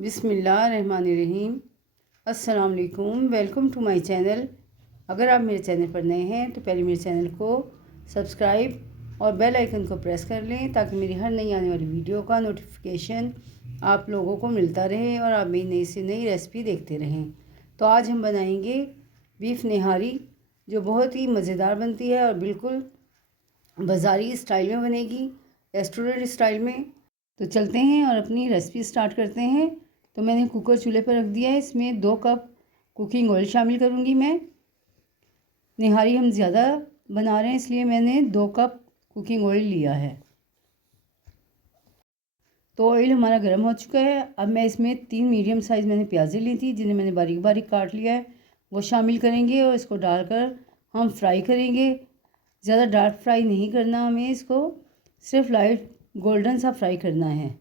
बिस्मिल्लाहिर्रहमानिर्रहीम। अस्सलाम वालेकुम। Welcome to my channel. अगर आप मेरे चैनल पर नए हैं तो पहले मेरे चैनल को सब्सक्राइब और बेल आइकन को प्रेस कर लें ताकि मेरी हर नई आने वाली वीडियो का नोटिफिकेशन आप लोगों को मिलता रहे और आप मेरी नई से नई रेसिपी देखते रहें। तो आज हम बनाएंगे बीफ निहारी, जो बहुत ही मज़ेदार बनती है और बिल्कुल बाज़ारी स्टाइल में बनेगी, रेस्टोरेंट स्टाइल में। तो चलते हैं और अपनी रेसिपी स्टार्ट करते हैं। तो मैंने कुकर चूल्हे पर रख दिया है। इसमें 2 कप कुकिंग ऑयल शामिल करूँगी मैं। निहारी हम ज़्यादा बना रहे हैं इसलिए मैंने 2 कप कुकिंग ऑयल लिया है। तो ऑयल हमारा गर्म हो चुका है। अब मैं इसमें 3 मीडियम साइज़ मैंने प्याज़ें ली थी, जिन्हें मैंने बारीक बारीक काट लिया है, वो शामिल करेंगे और इसको डालकर हम फ्राई करेंगे। ज़्यादा डार्क फ्राई नहीं करना हमें, इसको सिर्फ लाइट गोल्डन सा फ्राई करना है।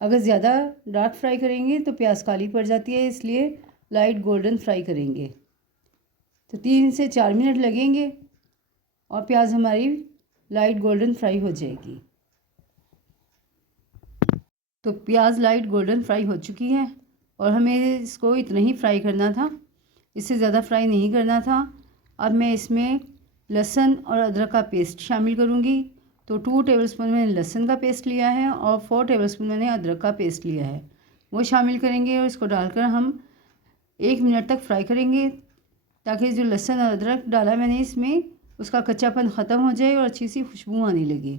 अगर ज़्यादा डार्क फ्राई करेंगे तो प्याज काली पड़ जाती है, इसलिए लाइट गोल्डन फ्राई करेंगे। तो 3 से 4 मिनट लगेंगे और प्याज हमारी लाइट गोल्डन फ्राई हो जाएगी। तो प्याज लाइट गोल्डन फ्राई हो चुकी है और हमें इसको इतना ही फ्राई करना था, इससे ज़्यादा फ्राई नहीं करना था। अब मैं इसमें लहसुन और अदरक का पेस्ट शामिल करूँगी। तो 2 टेबलस्पून मैंने लहसुन का पेस्ट लिया है और 4 टेबलस्पून मैंने अदरक का पेस्ट लिया है, वो शामिल करेंगे और इसको डालकर हम 1 मिनट तक फ्राई करेंगे, ताकि जो लहसुन और अदरक डाला मैंने इसमें उसका कच्चापन ख़त्म हो जाए और अच्छी सी खुशबू आने लगे।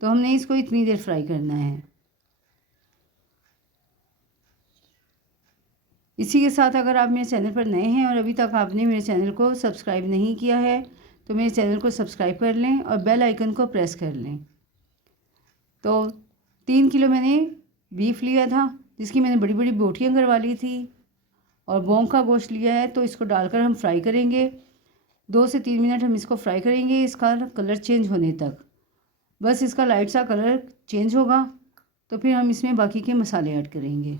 तो हमने इसको इतनी देर फ्राई करना है। इसी के साथ अगर आप मेरे चैनल पर नए हैं और अभी तक आपने मेरे चैनल को सब्सक्राइब नहीं किया है तो मेरे चैनल को सब्सक्राइब कर लें और बेल आइकन को प्रेस कर लें। तो 3 किलो मैंने बीफ लिया था, जिसकी मैंने बड़ी बड़ी बोटियाँ करवा ली थी, और बोंग का गोश्त लिया है। तो इसको डालकर हम फ्राई करेंगे। 2 से 3 मिनट हम इसको फ्राई करेंगे, इसका कलर चेंज होने तक। बस इसका लाइट सा कलर चेंज होगा तो फिर हम इसमें बाकी के मसाले ऐड करेंगे।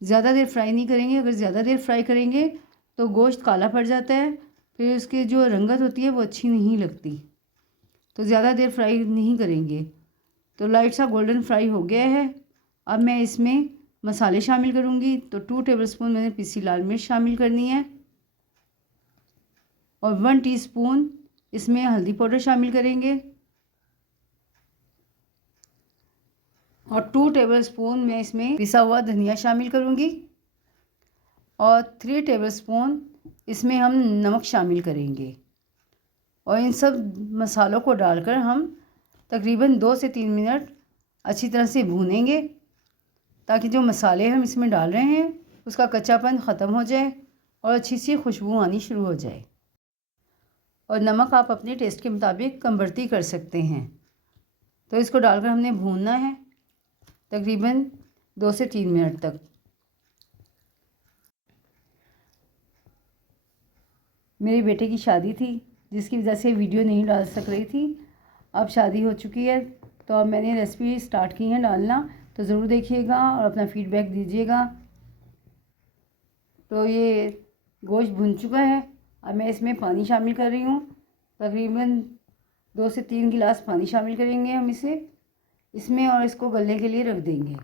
ज़्यादा देर फ्राई नहीं करेंगे, अगर ज़्यादा देर फ्राई करेंगे तो गोश्त काला पड़ जाता है, फिर उसकी जो रंगत होती है वो अच्छी नहीं लगती। तो ज़्यादा देर फ्राई नहीं करेंगे। तो लाइट सा गोल्डन फ्राई हो गया है। अब मैं इसमें मसाले शामिल करूँगी। तो 2 टेबलस्पून मैंने पिसी लाल मिर्च शामिल करनी है और 1 टीस्पून इसमें हल्दी पाउडर शामिल करेंगे और 2 टेबलस्पून मैं इसमें पिसा हुआ धनिया शामिल करूँगी और 3 टेबलस्पून इसमें हम नमक शामिल करेंगे। और इन सब मसालों को डालकर हम तकरीबन 2 से 3 मिनट अच्छी तरह से भूनेंगे, ताकि जो मसाले हम इसमें डाल रहे हैं उसका कच्चापन ख़त्म हो जाए और अच्छी सी खुशबू आनी शुरू हो जाए। और नमक आप अपने टेस्ट के मुताबिक कम बढ़ती कर सकते हैं। तो इसको डालकर हमने भूनना है तकरीबन 2 से 3 मिनट तक। मेरे बेटे की शादी थी, जिसकी वजह से वीडियो नहीं डाल सक रही थी। अब शादी हो चुकी है तो अब मैंने रेसिपी स्टार्ट की है डालना, तो ज़रूर देखिएगा और अपना फीडबैक दीजिएगा। तो ये गोश्त भुन चुका है। अब मैं इसमें पानी शामिल कर रही हूँ। तकरीबन 2 से 3 गिलास पानी शामिल करेंगे हम इसमें और इसको गलने के लिए रख देंगे।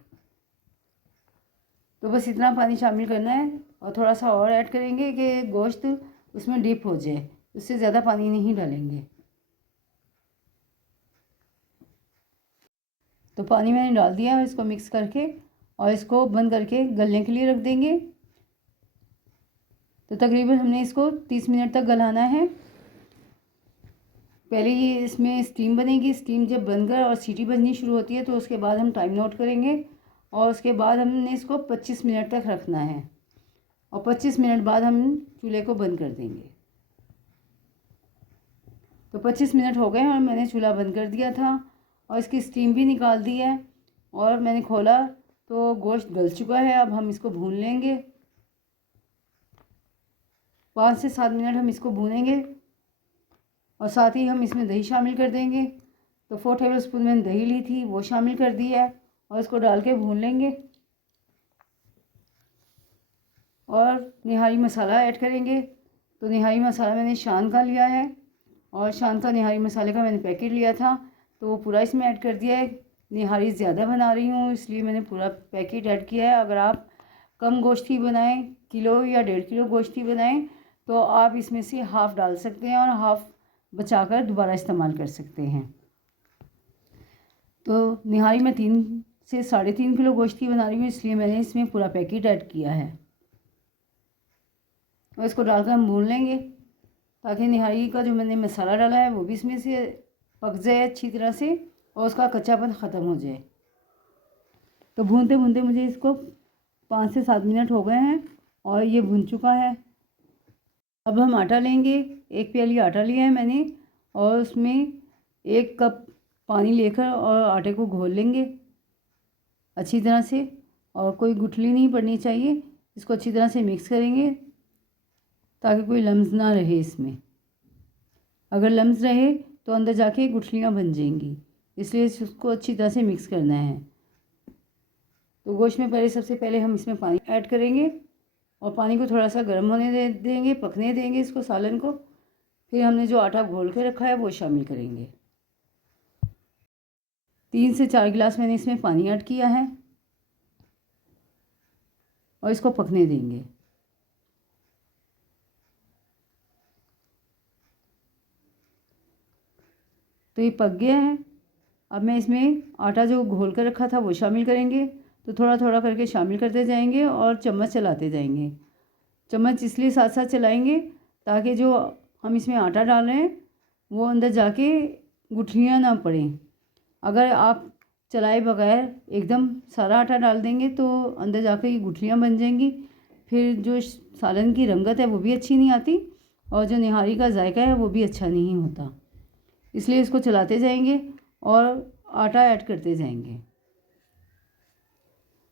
तो बस इतना पानी शामिल करना है और थोड़ा सा और ऐड करेंगे कि गोश्त उसमें डीप हो जाए, उससे ज़्यादा पानी नहीं डालेंगे। तो पानी मैंने डाल दिया है, इसको मिक्स करके और इसको बंद करके गलने के लिए रख देंगे। तो तकरीबन हमने इसको 30 मिनट तक गलाना है। पहले ये इसमें स्टीम बनेगी। स्टीम जब बनकर और सीटी बजनी शुरू होती है तो उसके बाद हम टाइम नोट करेंगे और उसके बाद हमने इसको 25 मिनट तक रखना है और 25 मिनट बाद हम चूल्हे को बंद कर देंगे। तो 25 मिनट हो गए और मैंने चूल्हा बंद कर दिया था और इसकी स्टीम भी निकाल दी है और मैंने खोला तो गोश्त गल चुका है। अब हम इसको भून लेंगे। 5 से 7 मिनट हम इसको भूनेंगे और साथ ही हम इसमें दही शामिल कर देंगे। तो 4 टेबलस्पून मैंने दही ली थी, वो शामिल कर दी है और इसको डाल के भून लेंगे। और निहारी मसाला ऐड करेंगे। तो निहारी मसाला मैंने शान का लिया है और शान का निहारी मसाले का मैंने पैकेट लिया था, तो वो पूरा इसमें ऐड कर दिया है। निहारी ज़्यादा बना रही हूँ, इसलिए मैंने पूरा पैकेट ऐड किया है। अगर आप कम गोश्त ही बनाएं, किलो या 1.5 किलो गोश्त ही बनाएं, तो आप इसमें से हाफ़ डाल सकते हैं और हाफ़ बचाकर दोबारा इस्तेमाल कर सकते हैं। तो निहारी में 3 से 3.5 किलो गोश्त की बना रही हूँ, इसलिए मैंने इसमें पूरा पैकेट ऐड किया है। और इसको डालकर हम भून लेंगे ताकि निहारी का जो मैंने मसाला डाला है वो भी इसमें से पक जाए अच्छी तरह से और उसका कच्चापन ख़त्म हो जाए। तो भूनते भूनते मुझे इसको 5 से 7 मिनट हो गए हैं और ये भुन चुका है। अब हम आटा लेंगे, 1 प्याली आटा लिया है मैंने और उसमें 1 कप पानी लेकर और आटे को घोल लेंगे अच्छी तरह से, और कोई गुठली नहीं पड़नी चाहिए। इसको अच्छी तरह से मिक्स करेंगे ताकि कोई लम्स ना रहे इसमें। अगर लम्स रहे तो अंदर जाके गुठलियाँ बन जाएंगी, इसलिए इसको अच्छी तरह से मिक्स करना है। तो गोश्त में सबसे पहले हम इसमें पानी ऐड करेंगे और पानी को थोड़ा सा गर्म होने देंगे, पकने देंगे इसको, सालन को। फिर हमने जो आटा घोल के रखा है वो शामिल करेंगे। 3 से 4 गिलास मैंने इसमें पानी ऐड किया है और इसको पकने देंगे। तो ये पक गया है। अब मैं इसमें आटा जो घोल कर रखा था वो शामिल करेंगे। तो थोड़ा थोड़ा करके शामिल करते जाएंगे और चम्मच चलाते जाएंगे। चम्मच इसलिए साथ साथ चलाएंगे ताकि जो हम इसमें आटा डाल रहे हैं वो अंदर जाके गुठलियाँ ना पड़ें। अगर आप चलाए बगैर एकदम सारा आटा डाल देंगे तो अंदर जाकर ये गुठलियाँ बन जाएंगी। फिर जो सालन की रंगत है वो भी अच्छी नहीं आती और जो निहारी का जायका है वो भी अच्छा नहीं होता। इसलिए इसको चलाते जाएंगे और आटा ऐड करते जाएंगे।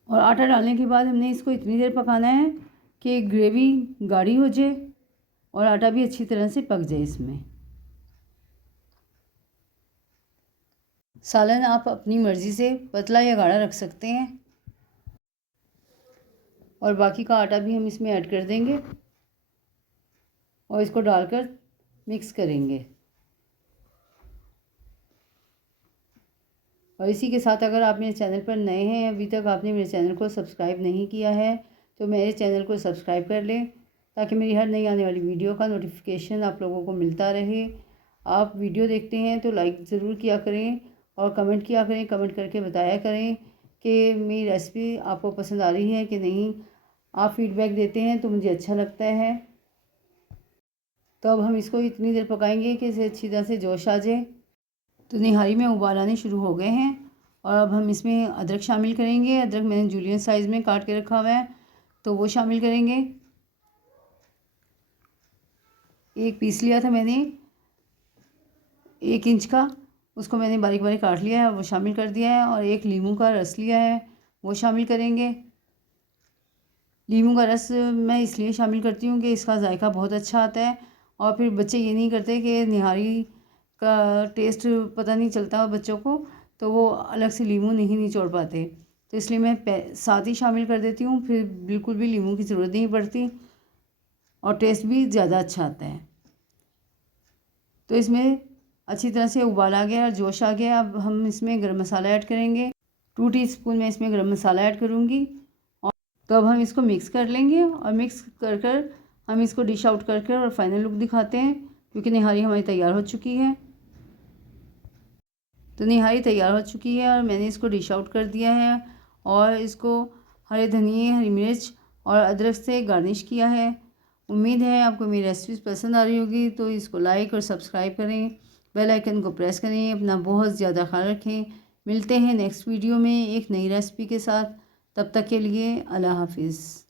और आटा डालने के बाद हमने इसको इतनी देर पकाना है कि ग्रेवी गाढ़ी हो जाए और आटा भी अच्छी तरह से पक जाए इसमें। सालन आप अपनी मर्ज़ी से पतला या गाढ़ा रख सकते हैं। और बाकी का आटा भी हम इसमें ऐड कर देंगे और इसको डालकर मिक्स करेंगे। और इसी के साथ अगर आप मेरे चैनल पर नए हैं, अभी तक आपने मेरे चैनल को सब्सक्राइब नहीं किया है, तो मेरे चैनल को सब्सक्राइब कर लें ताकि मेरी हर नई आने वाली वीडियो का नोटिफिकेशन आप लोगों को मिलता रहे। आप वीडियो देखते हैं तो लाइक ज़रूर किया करें और कमेंट किया करें, कमेंट करके बताया करें कि मेरी रेसिपी आपको पसंद आ रही है कि नहीं। आप फीडबैक देते हैं तो मुझे अच्छा लगता है। तो अब हम इसको इतनी देर पकाएंगे कि इसे अच्छी तरह से जोश आ जाए। तो निहारी में उबाल आने शुरू हो गए हैं और अब हम इसमें अदरक शामिल करेंगे। अदरक मैंने जूलियन साइज़ में काट के रखा हुआ है तो वो शामिल करेंगे। 1 पीस लिया था मैंने 1 इंच का, उसको मैंने बारीक बारीक काट लिया है और वो शामिल कर दिया है। और 1 नींबू का रस लिया है वो शामिल करेंगे। नींबू का रस मैं इसलिए शामिल करती हूँ कि इसका जायका बहुत अच्छा आता है और फिर बच्चे ये नहीं करते कि निहारी का टेस्ट पता नहीं चलता बच्चों को, तो वो अलग से नींबू नहीं निचोड़ पाते। तो इसलिए मैं साथ ही शामिल कर देती हूँ, फिर बिल्कुल भी नींबू की ज़रूरत नहीं पड़ती और टेस्ट भी ज़्यादा अच्छा आता है। तो इसमें अच्छी तरह से उबाल आ गया और जोश आ गया। अब हम इसमें गरम मसाला ऐड करेंगे। 2 टीस्पून मैं इसमें गरम मसाला ऐड करूँगी। और तो अब हम इसको मिक्स कर लेंगे और मिक्स कर कर हम इसको डिश आउट करके और फाइनल लुक दिखाते हैं, क्योंकि निहारी हमारी तैयार हो चुकी है। तो निहारी तैयार हो चुकी है और मैंने इसको डिश आउट कर दिया है और इसको हरे धनिए, हरी मिर्च और अदरक से गार्निश किया है। उम्मीद है आपको मेरी रेसिपीज़ पसंद आ रही होगी, तो इसको लाइक और सब्सक्राइब करें, बेल आइकन को प्रेस करें। अपना बहुत ज़्यादा ख्याल रखें। मिलते हैं नेक्स्ट वीडियो में एक नई रेसिपी के साथ। तब तक के लिए अल्लाह हाफिज़।